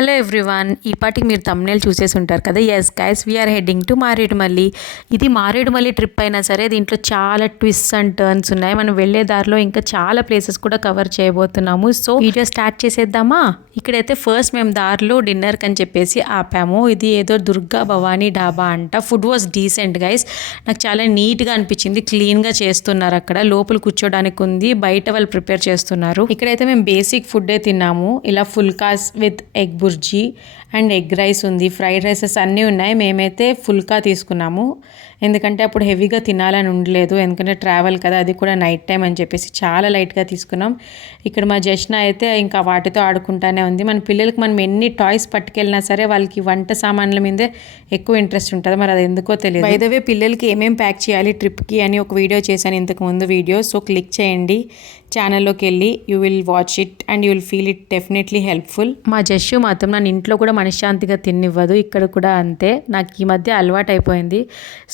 Hello everyone, ఈ పాటికి మీరు తమ్నేల్ చూసేసి ఉంటారు కదా. Yes guys, we are heading to Maredumilli. ఇది మారేడుమల్లి ట్రిప్ అయినా సరే దీంట్లో చాలా ట్విస్ట్ అండ్ టర్న్స్ ఉన్నాయి. మనం వెళ్ళే దారిలో ఇంకా చాలా ప్లేసెస్ కూడా కవర్ చేయబోతున్నాము. సో వీడియో స్టార్ట్ చేసేద్దామా? ఇక్కడైతే ఫస్ట్ మేము దారిలో డిన్నర్కి అని చెప్పేసి ఆపాము. ఇది ఏదో దుర్గా భవానీ డాబా అంట. Food was decent guys. నాకు చాలా నీట్గా అనిపించింది. క్లీన్గా చేస్తున్నారు. అక్కడ లోపల కూర్చోడానికి ఉంది, బయట వాళ్ళు ప్రిపేర్ చేస్తున్నారు. ఇక్కడైతే మేము బేసిక్ ఫుడ్డే తిన్నాము. ఇలా phulkas with egg bhurji and egg rice ఉంది, ఫ్రైడ్ రైసెస్ అన్నీ ఉన్నాయి. మేమైతే ఫుల్కా తీసుకున్నాము, ఎందుకంటే అప్పుడు హెవీగా తినాలని ఉండలేదు, ఎందుకంటే ట్రావెల్ కదా, అది కూడా నైట్ టైం అని చెప్పేసి చాలా లైట్గా తీసుకున్నాం. ఇక్కడ మా జష్న అయితే ఇంకా వాటితో ఆడుకుంటానే ఉంది. మన పిల్లలకి మనం ఎన్ని టాయ్స్ పట్టుకెళ్ళినా సరే వాళ్ళకి వంట సామాన్ల మీదే ఎక్కువ ఇంట్రెస్ట్ ఉంటుంది. మరి అది ఎందుకో తెలియదు. బై ద వే, పిల్లలకి ఏమేం ప్యాక్ చేయాలి ట్రిప్కి అని ఒక వీడియో చేశాను ఇంతకు ముందు వీడియో. సో క్లిక్ చేయండి ఛానల్లోకి వెళ్ళి, you will watch it and you will feel it definitely helpful. మా జస్సు మాత్రం నన్ను ఇంట్లో కూడా మనశ్శాంతిగా తినివ్వదు, ఇక్కడ కూడా అంతే. నాకు ఈ మధ్య అలవాటు అయిపోయింది,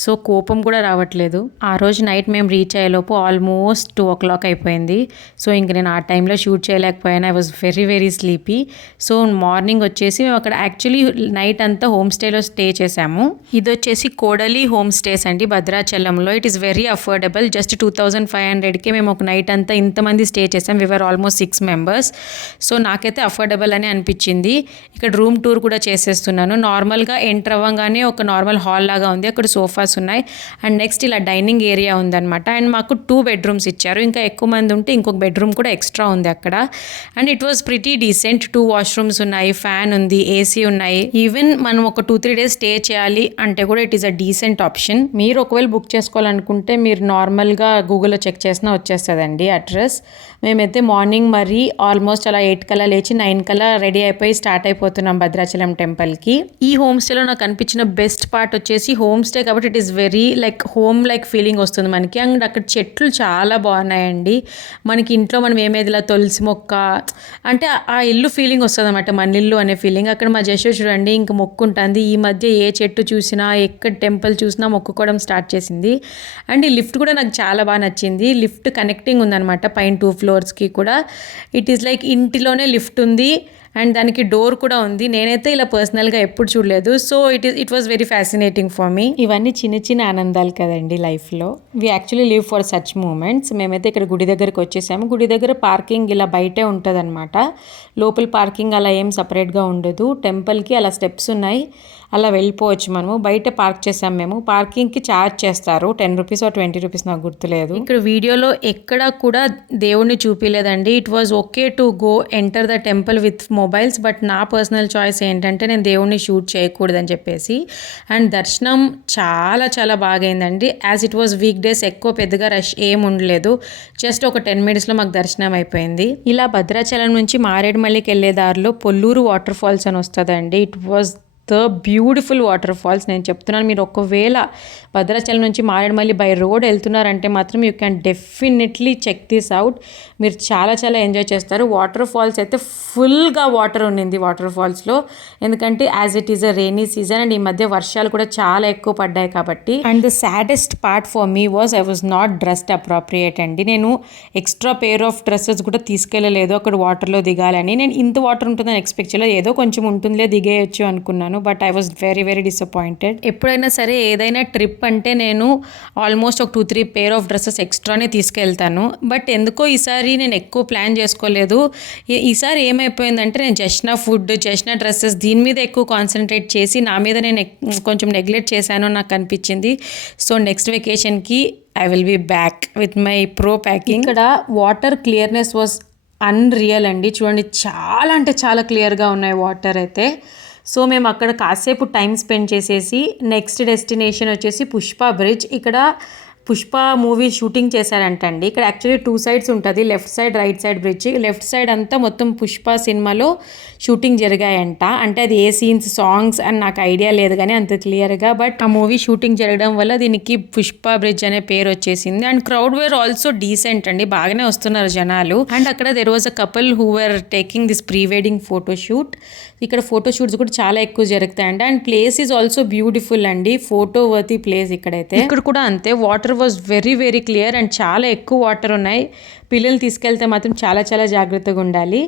సో కోపం కూడా రావట్లేదు. ఆ రోజు నైట్ మేము రీచ్ అయ్యేలోపు ఆల్మోస్ట్ 2 o'clock అయిపోయింది. సో ఇంక నేను ఆ టైంలో షూట్ చేయలేకపోయాను. I was very very sleepy. So morning వచ్చేసి మేము అక్కడ యాక్చువల్లీ నైట్ అంతా హోమ్ స్టేలో స్టే చేసాము. ఇది వచ్చేసి కోడలి హోమ్ స్టేస్ అండి, భద్రాచలంలో. It is very affordable. Just 2500కే మేము ఒక నైట్ అంతా ఇంతమంది స్టే చేసాం. We were almost 6 members. సో నాకైతే అఫోర్డబుల్ అని అనిపించింది. ఇక్కడ రూమ్ టూర్ కూడా చేసేస్తున్నాను. నార్మల్గా ఎంటర్ అవ్వగానే ఒక నార్మల్ హాల్ లాగా ఉంది, అక్కడ సోఫాస్ ఉన్నాయి అండ్ నెక్స్ట్ ఇలా డైనింగ్ ఏరియా ఉందన్నమాట. అండ్ మాకు 2 bedrooms ఇచ్చారు. ఇంకా ఎక్కువ మంది ఉంటే ఇంకొక బెడ్రూమ్ కూడా ఎక్స్ట్రా ఉంది అక్కడ. And it was pretty decent. 2 washrooms ఉన్నాయి, ఫ్యాన్ ఉంది, ఏసీ ఉన్నాయి. ఈవెన్ మనం ఒక 2-3 days స్టే చేయాలి అంటే కూడా it is a decent option. మీరు ఒకవేళ బుక్ చేసుకోవాలనుకుంటే మీరు నార్మల్గా గూగుల్లో చెక్ చేసినా వచ్చేస్తుందండి అడ్రస్. మేమైతే మార్నింగ్ మరి ఆల్మోస్ట్ అలా 8 కల్లా లేచి 9 కల్లా రెడీ అయిపోయి స్టార్ట్ అయిపోతున్నాం భద్రాచలం టెంపుల్కి. ఈ హోమ్ స్టేలో నాకు అనిపించిన బెస్ట్ పార్ట్ వచ్చేసి హోమ్ స్టే కాబట్టి it is very like home like feeling వస్తుంది మనకి. అండ్ అక్కడ చెట్లు చాలా బాగున్నాయండి. మనకి ఇంట్లో మనం ఏమేది ఇలా తులసి మొక్క అంటే ఆ ఇల్లు ఫీలింగ్ వస్తుంది అనమాట, మన ఇల్లు అనే ఫీలింగ్. అక్కడ మా జస్ట్ చూడండి ఇంక మొక్కుంటుంది. ఈ మధ్య ఏ చెట్టు చూసినా ఎక్కడ టెంపుల్ చూసినా మొక్కుకోవడం స్టార్ట్ చేసింది. అండ్ ఈ లిఫ్ట్ కూడా నాకు చాలా బాగా నచ్చింది. లిఫ్ట్ కనెక్టింగ్ ఉందన్నమాట పైన 2 floors కూడా. ఇట్ ఈస్ లైక్ ఇంటిలోనే లిఫ్ట్ ఉంది అండ్ దానికి డోర్ కూడా ఉంది. నేనైతే ఇలా పర్సనల్గా ఎప్పుడు చూడలేదు. So it was very fascinating for me. ఇవన్నీ చిన్న చిన్న ఆనందాలు కదండి లైఫ్లో. We actually live for such moments. మేమైతే ఇక్కడ గుడి దగ్గరికి వచ్చేసాము. గుడి దగ్గర పార్కింగ్ ఇలా బయటే ఉంటుంది అనమాట. లోపల పార్కింగ్ అలా ఏం సపరేట్గా ఉండదు. టెంపుల్కి అలా స్టెప్స్ ఉన్నాయి, అలా వెళ్ళిపోవచ్చు. మనము బయట పార్క్ చేసాం. మేము పార్కింగ్కి ఛార్జ్ చేస్తారు, 10 rupees or 20 rupees, నాకు గుర్తులేదు. ఇక్కడ వీడియోలో ఎక్కడా కూడా దేవుణ్ణి చూపించలేదండి. It was okay to go enter the temple with mobiles, but నా పర్సనల్ చాయిస్ ఏంటంటే నేను దేవుణ్ణి షూట్ చేయకూడదని చెప్పేసి. అండ్ దర్శనం చాలా చాలా బాగైందండి. As it was week days, ఎక్కువ పెద్దగా రష్ ఏం ఉండలేదు. జస్ట్ ఒక 10 minutesలో మాకు దర్శనం అయిపోయింది. ఇలా భద్రాచలం నుంచి మారేడుమల్లికి వెళ్ళే దారిలో పొల్లూరు వాటర్ ఫాల్స్ అని వస్తుందండి. It was the beautiful water falls. నేను చెప్తున్నాను, మీరు ఒకవేళ భద్రాచలం నుంచి మారేడుమల్లి బై రోడ్ వెళ్తున్నారంటే మాత్రం you can definitely check this out. మీరు చాలా చాలా ఎంజాయ్ చేస్తారు. వాటర్ ఫాల్స్ అయితే ఫుల్గా వాటర్ ఉండింది వాటర్ ఫాల్స్లో, ఎందుకంటే as it is a rainy season and ఈ మధ్య వర్షాలు కూడా చాలా ఎక్కువ పడ్డాయి కాబట్టి. And the saddest part for me was I was not dressed appropriate అండి. నేను ఎక్స్ట్రా పేర్ ఆఫ్ డ్రెస్సెస్ కూడా తీసుకెళ్ళలేదు అక్కడ వాటర్లో దిగాలని. నేను ఇంత వాటర్ ఉంటుందని ఎక్స్పెక్ట్ చేయలేదు. ఏదో కొంచెం ఉంటుందిలే, దిగేయచ్చు అనుకున్నాను. But I was very very disappointed. ఎప్పుడైనా సరే ఏదైనా ట్రిప్ అంటే నేను ఆల్మోస్ట్ ఒక 2-3 pair ఆఫ్ డ్రెస్సెస్ ఎక్స్ట్రానే తీసుకెళ్తాను. బట్ ఎందుకో ఈసారి నేను ఎక్కువ ప్లాన్ చేసుకోలేదు. ఈసారి ఏమైపోయిందంటే నేను జస్ట్ ఫుడ్, జస్ట్ డ్రెస్సెస్ దీని మీద ఎక్కువ కాన్సన్ట్రేట్ చేసి నా మీద నేను కొంచెం నెగ్లెక్ట్ చేశాను నాకు అనిపించింది. సో నెక్స్ట్ వెకేషన్కి I will be back with my pro packing. ఇక్కడ వాటర్ క్లియర్నెస్ వాజ్ అన్రియల్ అండి. చూడండి, చాలా అంటే చాలా క్లియర్గా ఉన్నాయి వాటర్ అయితే. సో మేము అక్కడ కాసేపు టైం స్పెండ్ చేసేసి నెక్స్ట్ డెస్టినేషన్ వచ్చేసి పుష్ప బ్రిడ్జ్. ఇక్కడ పుష్ప మూవీ షూటింగ్ చేశారంటండి. ఇక్కడ యాక్చువల్లీ 2 sides ఉంటుంది, left side right side bridge. Left side అంతా మొత్తం పుష్ప సినిమాలో షూటింగ్ జరిగాయంట. అంటే అది ఏ సీన్స్, సాంగ్స్ అని నాకు ఐడియా లేదు కానీ అంత క్లియర్గా. బట్ ఆ మూవీ షూటింగ్ జరగడం వల్ల దీనికి పుష్ప బ్రిడ్జ్ అనే పేరు వచ్చేసింది. And crowd were also decent అండి, బాగానే వస్తున్నారు జనాలు. అండ్ అక్కడ there was a couple who were taking this pre wedding photoshoot. ఇక్కడ ఫోటోషూట్స్ కూడా చాలా ఎక్కువ జరుగుతాయండి. And place is also beautiful అండి, ఫోటో వర్తీ ప్లేస్ ఇక్కడైతే. ఇక్కడ కూడా అంతే, water water was very very clear and చాలా ఎక్కువ వాటర్ ఉన్నాయి. పిల్లలు తీసుకెళ్తే మాత్రం చాలా చాలా జాగ్రత్తగా ఉండాలి.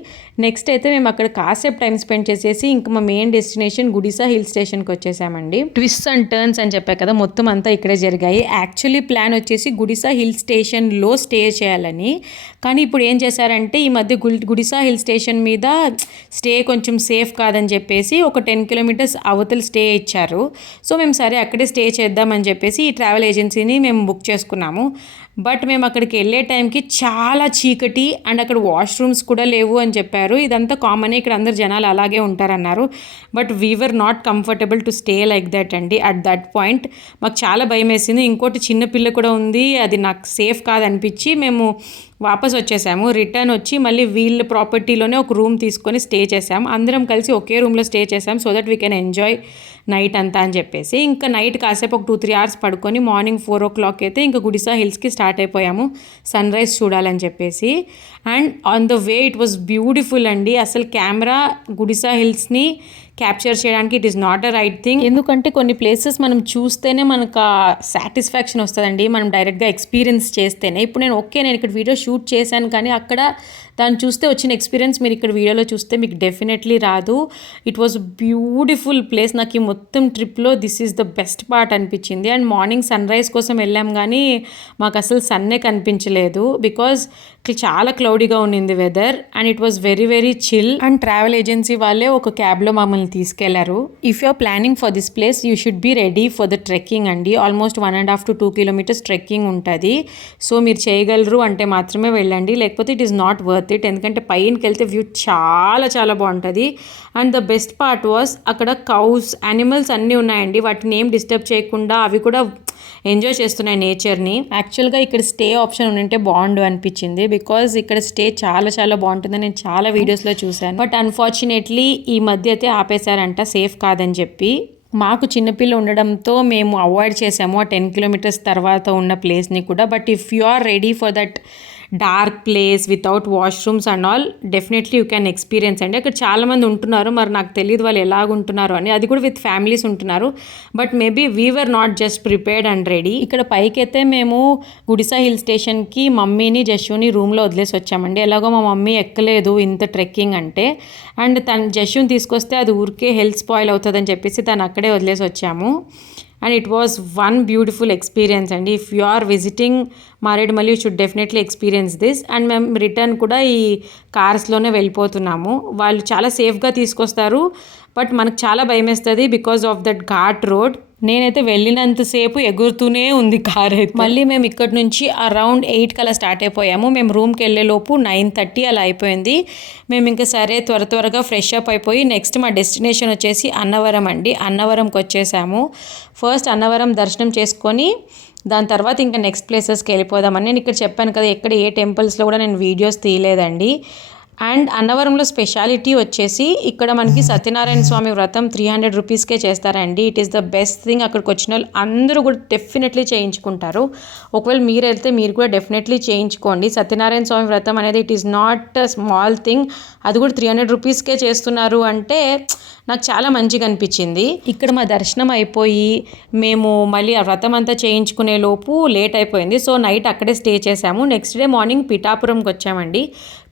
నెక్స్ట్ అయితే మేము అక్కడ కాసేపు టైం స్పెండ్ చేసేసి ఇంకా మా మెయిన్ డెస్టినేషన్ గుడిసా హిల్ స్టేషన్కి వచ్చేసామండి. ట్విస్ట్ అండ్ టర్న్స్ అని చెప్పా కదా, మొత్తం అంతా ఇక్కడే జరిగాయి. యాక్చువల్లీ ప్లాన్ వచ్చేసి గుడిసా హిల్ స్టేషన్లో స్టే చేయాలని, కానీ ఇప్పుడు ఏం చేశారంటే ఈ మధ్య గుడిసా హిల్ స్టేషన్ మీద స్టే కొంచెం సేఫ్ కాదని చెప్పేసి ఒక 10 కిలోమీటర్స్ అవతల స్టే ఇచ్చారు. సో మేము సరే అక్కడే స్టే చేద్దామని చెప్పేసి ఈ ట్రావెల్ ఏజెన్సీని మేము బుక్ చేసుకున్నాము. బట్ మేము అక్కడికి వెళ్ళే టైంకి చాలా చీకటి అండ్ అక్కడ వాష్రూమ్స్ కూడా లేవు అని చెప్పారు. ఇదంతా కామనే, ఇక్కడ అందరు జనాలు అలాగే ఉంటారన్నారు. But we were not comfortable to stay like that అండి. అట్ దట్ పాయింట్ మాకు చాలా భయం వేసింది. ఇంకోటి చిన్న పిల్ల కూడా ఉంది, అది నాకు సేఫ్ కాదనిపించి మేము వాపస్ వచ్చేసాము. రిటర్న్ వచ్చి మళ్ళీ వీళ్ళ ప్రాపర్టీలోనే ఒక రూమ్ తీసుకొని స్టే చేసాము. అందరం కలిసి ఒకే రూమ్లో స్టే చేసాం so that we can enjoy night అంతా అని చెప్పేసి. ఇంకా నైట్ కాసేపు ఒక 2-3 అవర్స్ పడుకొని మార్నింగ్ 4 o'clock అయితే ఇంకా గుడిసా హిల్స్కి స్టార్ట్ అయిపోయాము సన్ రైజ్ చూడాలని చెప్పేసి. And on the way it was beautiful అండి. అసలు కెమెరా గుడిసా హిల్స్ని క్యాప్చర్ చేయడానికి it is not a right thing. ఎందుకంటే కొన్ని ప్లేసెస్ మనం చూస్తేనే మనకు సాటిస్ఫాక్షన్ వస్తుందండి, మనం డైరెక్ట్గా ఎక్స్పీరియన్స్ చేస్తేనే. ఇప్పుడు నేను ఇక్కడ వీడియో షూట్ చేశాను కానీ అక్కడ దాన్ని చూస్తే వచ్చిన ఎక్స్పీరియన్స్ మీరు ఇక్కడ వీడియోలో చూస్తే మీకు డెఫినెట్లీ రాదు. It was beautiful place. నాకు ఈ మొత్తం ట్రిప్లో this is the best part అనిపించింది. అండ్ మార్నింగ్ సన్ రైజ్ కోసం వెళ్ళాం కానీ మాకు అసలు సన్నే కనిపించలేదు బికాజ్ చాలా క్లౌడీగా ఉన్నింది weather and it was very very chill. And travel agency వాళ్ళే ఒక క్యాబ్లో మమ్మల్ని తీసుకెళ్లారు. If you are planning for this place you should be ready for the trekking అండి. ఆల్మోస్ట్ 1.5 to 2 kilometers ట్రెక్కింగ్ ఉంటుంది. సో మీరు చేయగలరు అంటే మాత్రమే వెళ్ళండి, లేకపోతే it is not worth it. ఎందుకంటే పైనకి వెళ్తే వ్యూ చాలా చాలా బాగుంటుంది. And the best part was అక్కడ కౌస్ యానిమల్స్ అన్నీ ఉన్నాయండి. వాటిని ఏం డిస్టర్బ్ చేయకుండా అవి కూడా ఎంజాయ్ చేస్తున్నాయి నేచర్ని. యాక్చువల్గా ఇక్కడ స్టే ఆప్షన్ ఉంటే బాగుండు అనిపించింది బికాజ్ ఇక్కడ స్టే చాలా చాలా బాగుంటుందని నేను చాలా వీడియోస్లో చూశాను. బట్ అన్ఫార్చునేట్లీ ఈ మధ్య అయితే ఆపేశారంట సేఫ్ కాదని చెప్పి. మాకు చిన్నపిల్ల ఉండడంతో మేము అవాయిడ్ చేసాము ఆ 10 kilometers తర్వాత ఉన్న ప్లేస్ని కూడా. But if you are ready for that dark place without washrooms and all definitely you can experience అండి. అక్కడ చాలామంది ఉంటున్నారు, మరి నాకు తెలియదు వాళ్ళు ఎలాగుంటున్నారు అని. అది కూడా విత్ ఫ్యామిలీస్ ఉంటున్నారు. But maybe we were not just prepared and ready. ఇక్కడ పైకైతే మేము గుడిసా హిల్ స్టేషన్కి మమ్మీని జస్సుని రూమ్లో వదిలేసి వచ్చామండి. ఎలాగో మా మమ్మీ ఎక్కలేదు ఇంత ట్రెక్కింగ్ అంటే. అండ్ జస్సుని తీసుకొస్తే అది ఊరికే హెల్త్ స్పాయిల్ అవుతుందని చెప్పేసి తను అక్కడే వదిలేసి వచ్చాము. And it was one beautiful experience అండి. If you are visiting Maredumilli you should definitely experience this. And మేము రిటర్న్ కూడా ఈ కార్స్లోనే వెళ్ళిపోతున్నాము. వాళ్ళు చాలా సేఫ్గా తీసుకొస్తారు, బట్ మనకు చాలా భయం వేస్తుంది because of that ghat road. నేనైతే వెళ్ళినంతసేపు ఎగురుతూనే ఉంది కార్ అయితే. మళ్ళీ మేము ఇక్కడ నుంచి అరౌండ్ 8 అలా స్టార్ట్ అయిపోయాము. మేము రూమ్కి వెళ్ళేలోపు 9:30 అలా అయిపోయింది. మేము ఇంకా సరే త్వరగా ఫ్రెష్ అప్ అయిపోయి నెక్స్ట్ మా డెస్టినేషన్ వచ్చేసి అన్నవరం అండి. అన్నవరంకి వచ్చేసాము. ఫస్ట్ అన్నవరం దర్శనం చేసుకొని దాని తర్వాత ఇంకా నెక్స్ట్ ప్లేసెస్కి వెళ్ళిపోదామని. నేను ఇక్కడ చెప్పాను కదా ఎక్కడ ఏ టెంపుల్స్లో కూడా నేను వీడియోస్ తీయలేదండి. అండ్ అన్నవరంలో స్పెషాలిటీ వచ్చేసి ఇక్కడ మనకి సత్యనారాయణ స్వామి వ్రతం 300 రూపీస్కే చేస్తారండి. It is the best thing. అక్కడికి వచ్చిన వాళ్ళు అందరూ కూడా డెఫినెట్లీ చేయించుకుంటారు. ఒకవేళ మీరు వెళ్తే మీరు కూడా డెఫినెట్లీ చేయించుకోండి. సత్యనారాయణ స్వామి వ్రతం అనేది it is not small thing. అది కూడా 300 రూపీస్కే చేస్తున్నారు అంటే నాకు చాలా మంచిగా అనిపించింది. ఇక్కడ మా దర్శనం అయిపోయి మేము మళ్ళీ ఆ వ్రతం అంతా చేయించుకునే లోపు లేట్ అయిపోయింది. సో నైట్ అక్కడే స్టే చేసాము. నెక్స్ట్ డే మార్నింగ్ పిఠాపురంకి వచ్చామండి.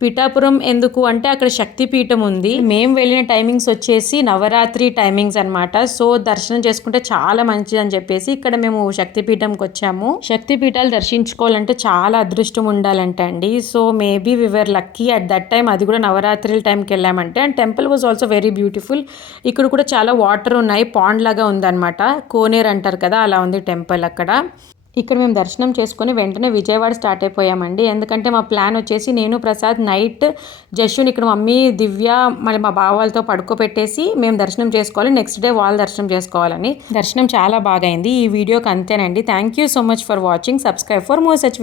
పిఠాపురం ఎందుకు అంటే అక్కడ శక్తిపీఠం ఉంది. మేము వెళ్ళిన టైమింగ్స్ వచ్చేసి నవరాత్రి టైమింగ్స్ అనమాట. సో దర్శనం చేసుకుంటే చాలా మంచిది అని చెప్పేసి ఇక్కడ మేము శక్తిపీఠంకి వచ్చాము. శక్తిపీఠాలు దర్శించుకోవాలంటే చాలా అదృష్టం ఉండాలంట అండి. So maybe we were lucky at that time. అది కూడా నవరాత్రి టైంకి వెళ్ళామంటే. And temple was also very beautiful. ఇక్కడ కూడా చాలా వాటర్ ఉన్నాయి, పాండ్ లాగా ఉందన్నమాట. కోనేరు అంటారు కదా, అలా ఉంది టెంపుల్ అక్కడ. ఇక్కడ మేము దర్శనం చేసుకొని వెంటనే విజయవాడ స్టార్ట్ అయిపోయామండి. ఎందుకంటే మా ప్లాన్ వచ్చేసి నేను ప్రసాద్ నైట్ జస్సుని ఇక్కడ మమ్మీ దివ్య మళ్ళీ మా బావ వాళ్ళతో పడుకోబెట్టేసి మేము దర్శనం చేసుకోవాలి, నెక్స్ట్ డే వాళ్ళు దర్శనం చేసుకోవాలని. దర్శనం చాలా బాగా అయింది. ఈ వీడియోకి అంతేనండి. Thank you so much for watching. Subscribe for more such